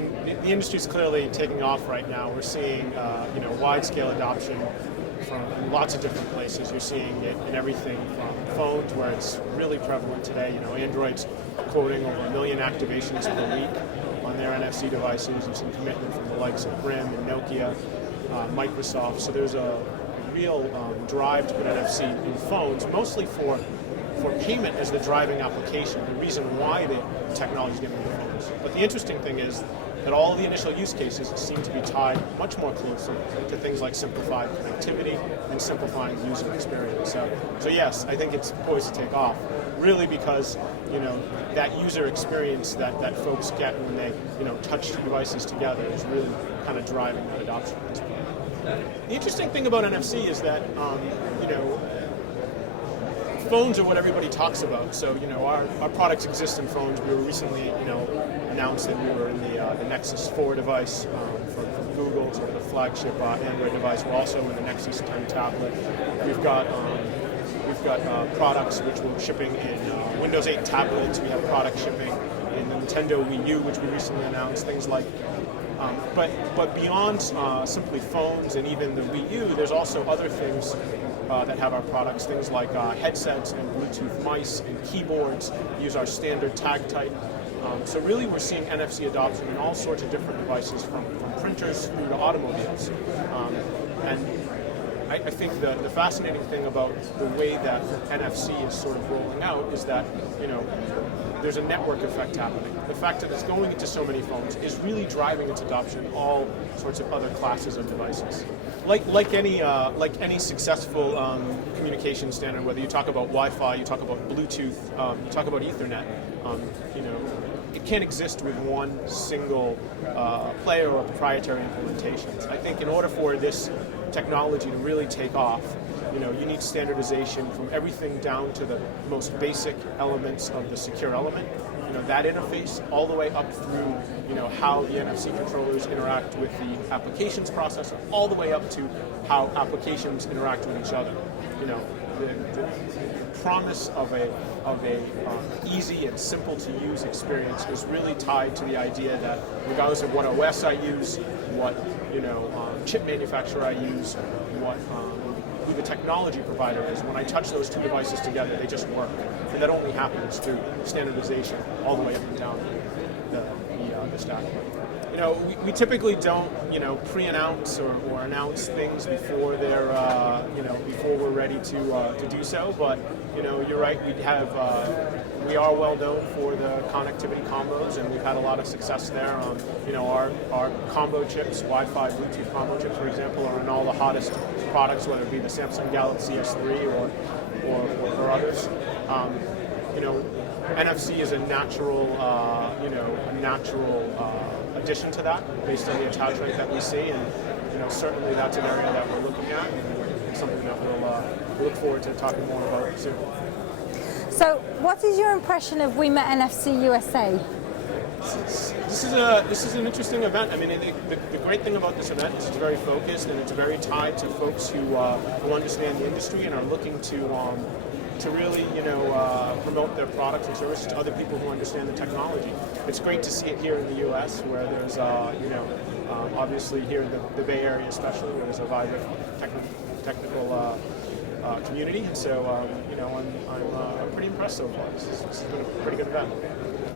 mean, the industry is clearly taking off right now. We're seeing, wide-scale adoption from lots of different places. You're seeing it in everything from phones, where it's really prevalent today. Android's quoting over 1 million activations per week on their NFC devices. You've seen commitment from the likes of RIM and Nokia, Microsoft. So there's a real drive to put NFC in phones, mostly for payment as the driving application, the reason why the technology is getting into phones. But the interesting thing is that all of the initial use cases seem to be tied much more closely to things like simplified connectivity and simplifying the user experience. So yes, I think it's poised to take off, really because that user experience that folks get when they touch two devices together is really kind of driving that adoption at this point. The interesting thing about NFC is that phones are what everybody talks about. So our products exist in phones. We were recently announced that we were in the Nexus 4 device from Google, sort of the flagship Android device. We're also in the Nexus 10 tablet. We've got products which we're shipping in Windows 8 tablets. We have products shipping in the Nintendo Wii U, which we recently announced. Things like, but beyond simply phones and even the Wii U, there's also other things that have our products, things like headsets and Bluetooth mice and keyboards, use our standard tag type. So really we're seeing NFC adoption in all sorts of different devices, from printers through to automobiles. And I think the fascinating thing about the way that NFC is sort of rolling out is that there's a network effect happening. The fact that it's going into so many phones is really driving its adoption in all sorts of other classes of devices. Like any successful communication standard, whether you talk about Wi-Fi, you talk about Bluetooth, you talk about Ethernet, it can't exist with one single player or proprietary implementations. I think in order for this technology to really take off, you need standardization from everything down to the most basic elements of the secure element, that interface, all the way up through, how the NFC controllers interact with the applications processor, all the way up to how applications interact with each other. The promise of a easy and simple to use experience is really tied to the idea that regardless of what OS I use, what chip manufacturer I use, what who the technology provider is, when I touch those two devices together, they just work. And that only happens through standardization all the way up and down the stack. We typically don't, pre-announce or announce things before they're, before we're ready to do so. But you're right. We are well known for the connectivity combos, and we've had a lot of success there. Our combo chips, Wi-Fi, Bluetooth combo chips, for example, are in all the hottest products, whether it be the Samsung Galaxy S3 or others. NFC is a natural, addition to that, based on the attach rate that we see, and certainly that's an area that we're looking at, and something that we'll look forward to talking more about soon. So, what is your impression of WIMA NFC USA? This is an interesting event. I mean, the great thing about this event is it's very focused, and it's very tied to folks who understand the industry and are looking to really, promote their products and services to other people who understand the technology. It's great to see it here in the U.S., where there's, obviously here in the Bay Area especially, where there's a vibrant technical community. And so, I'm pretty impressed so far. This has been a pretty good event.